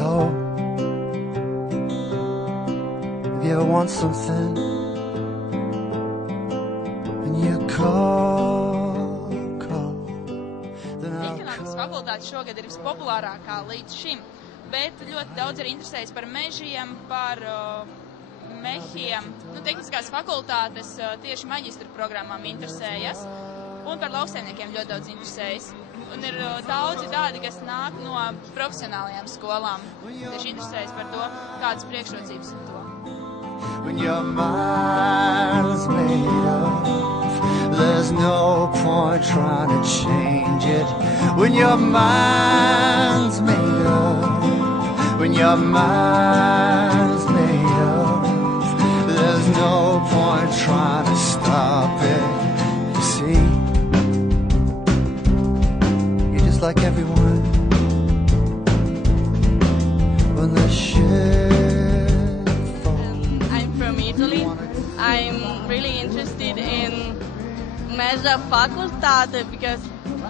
So, if you ever want something and you call, then I'll Ekonomikas fakultāte šogad ir vispopulārākā līdz šim, bet ļoti daudz ir interesējas par mežiem, par mehiem. Tehniskās fakultātes tieši maģistra programmām interesējas, un par lauksaimniekiem ļoti daudz interesējas. Un ir daudzi tādi, kas nāk no profesionālajām skolām. Tieši interesējas par to, kādas priekšrocības ir to. When your mind's made up, there's no point trying to change it. When your mind's made up, when your mind's made up, there's no point trying to stop it. You see, you're just like everyone. When the shit falls. I'm from Italy. I'm really interested in Mezza Facultate because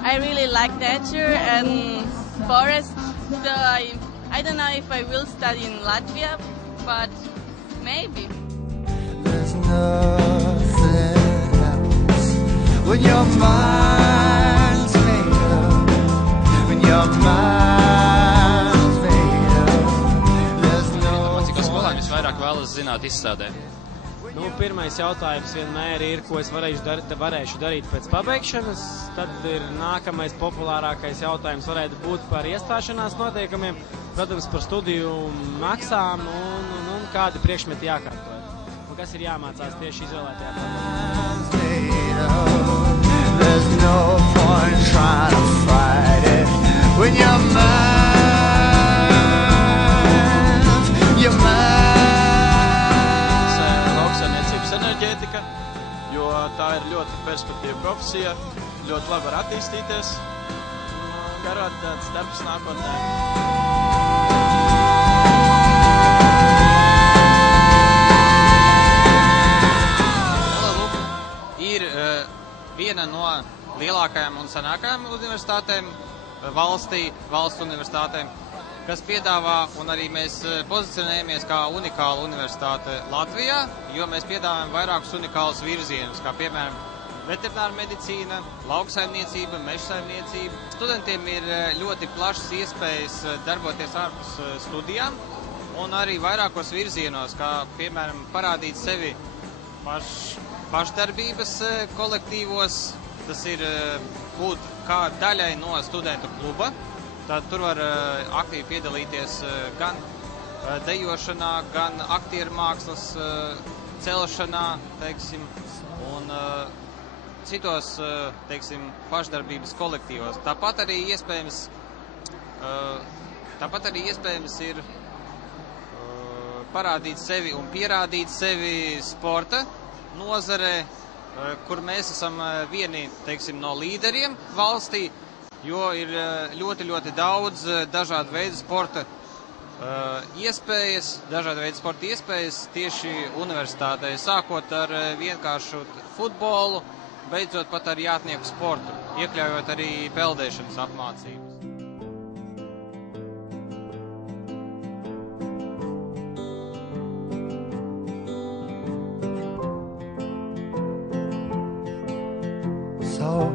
I really like nature and forests. So I don't know if I will study in Latvia, but maybe. There's nothing else when your mind's made up. When your mind's made up, there's no. Cik skolēni visvairāk vēlas zināt izstādē? Pirmais jautājums vienmēr ir, ko es varēšu darīt pēc pabeigšanas. Tad ir nākamais populārākais jautājums varētu būt par iestāšanās noteikumiem, protams, par studiju maksām un kādi priekšmeti jākārto. Un kas ir jāmācās tieši izvēlētajā There's no point trying to fight it when your mind. Enerģētika, jo tā ir ļoti perspektīva profesija, ļoti labi var attīstīties un garot tāds darbs nākotnē. LLU ir viena no lielākajām un senākajām universitātēm valsts universitātēm, kas piedāvā, un arī mēs pozicionējamies kā unikāla universitāte Latvijā, jo mēs piedāvājam vairākus unikālus virzienus, kā piemēram veterināra medicīna, lauksaimniecība, mežsaimniecība. Studentiem ir ļoti plašas iespējas darboties ārpus studijām, un arī vairākos virzienos, kā piemēram parādīt sevi pašdarbības kolektīvos, tas ir būt kā daļai no studentu kluba. Tad tur var aktīvi piedalīties gan dejošanā, gan aktieru mākslas celšanā, teiksim, un citos, teiksim, pašdarbības kolektīvos. Tāpat arī iespējams ir parādīt sevi un pierādīt sevi sporta nozarē, kur mēs esam vieni, teiksim, no līderiem valstī, jo ir ļoti daudz dažādu veidu sporta iespējas tieši universitātē, sākot ar vienkāršu futbolu, beidzot pat ar jātnieku sportu, iekļaujot arī peldēšanas apmācības. So